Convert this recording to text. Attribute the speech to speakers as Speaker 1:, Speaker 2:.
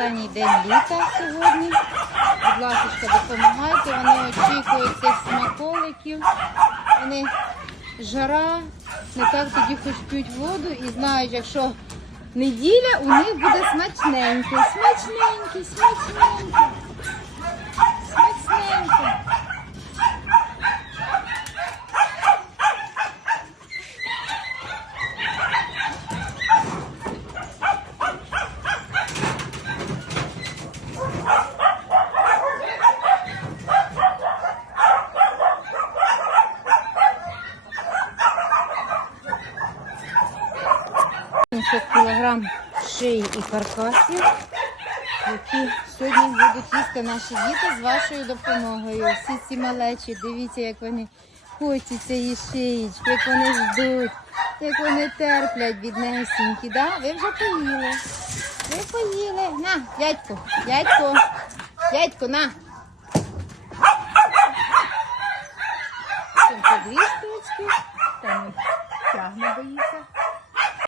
Speaker 1: останній день літа сьогодні. Будь ласка, допомагайте. Вони очікують цих смаколиків. Вони жара, не так тоді хоч п'ють воду і знають, якщо неділя, у них буде смачненько, смачненько, смачненьке. 80 кілограм шиї і каркасів, які сьогодні будуть їсти наші діти з вашою допомогою. Всі ці малечі, дивіться, як вони хочуть цієї шиїчки, як вони ждуть, як вони терплять біднесінькі. Да? Ви вже поїли. Ви поїли. На, дядько, дядько, дядько, на. Чим дві штучки, там тягне боїться.